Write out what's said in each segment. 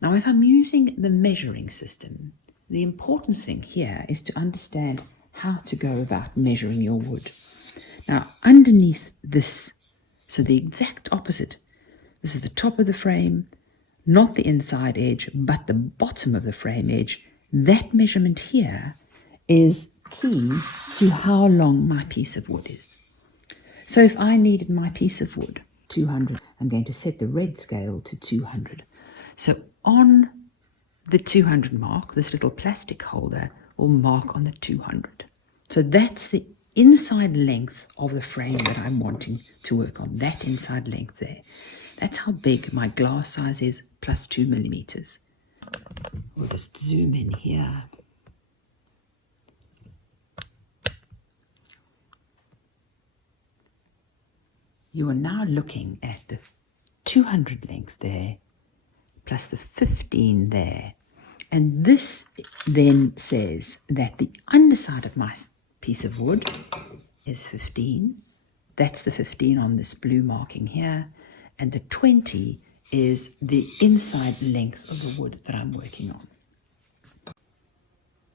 Now, if I'm using the measuring system, the important thing here is to understand how to go about measuring your wood. Now, underneath this, so the exact opposite, this is the top of the frame, not the inside edge, but the bottom of the frame edge. That measurement here is key to how long my piece of wood is. So if I needed my piece of wood 200, I'm going to set the red scale to 200. So on the 200 mark, this little plastic holder will mark on the 200. So that's the inside length of the frame that I'm wanting to work on, that inside length there. That's how big my glass size is, plus 2 millimeters. We'll just zoom in here. You are now looking at the 200 length there, plus the 15 there. And this then says that the underside of my piece of wood is 15. That's the 15 on this blue marking here. And the 20 is the inside length of the wood that I'm working on.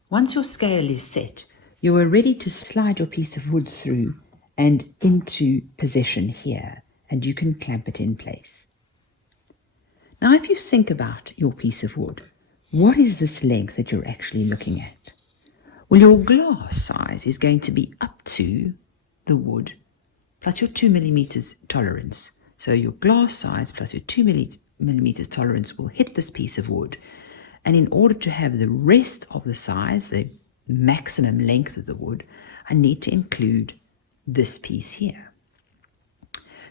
Once your scale is set, you are ready to slide your piece of wood through and into position here, and you can clamp it in place. Now, if you think about your piece of wood, what is this length that you're actually looking at? Well, your glass size is going to be up to the wood plus your 2 millimeters tolerance. So your glass size plus your 2 millimeters tolerance will hit this piece of wood. And in order to have the rest of the size, the maximum length of the wood, I need to include this piece here.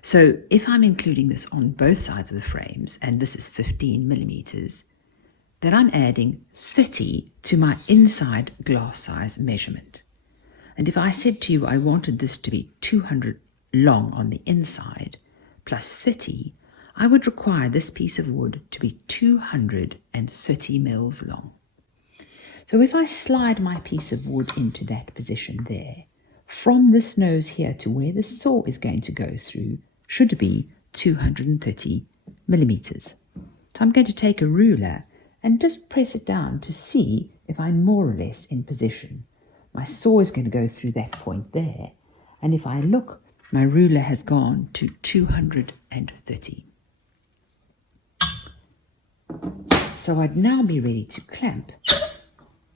So if I'm including this on both sides of the frames, and this is 15 millimeters, then I'm adding 30 to my inside glass size measurement. And if I said to you I wanted this to be 200 long on the inside, plus 30, I would require this piece of wood to be 230 mils long. So if I slide my piece of wood into that position there, from this nose here to where the saw is going to go through should be 230 millimeters. So I'm going to take a ruler and just press it down to see if I'm more or less in position. My saw is going to go through that point there, and if I look, my ruler has gone to 230. So I'd now be ready to clamp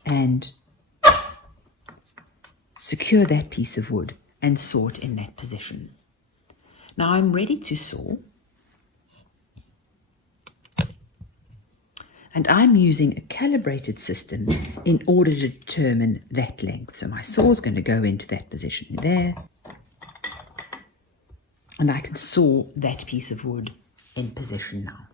and secure that piece of wood and saw it in that position. Now I'm ready to saw, and I'm using a calibrated system in order to determine that length. So my saw is going to go into that position there, and I can saw that piece of wood in position now.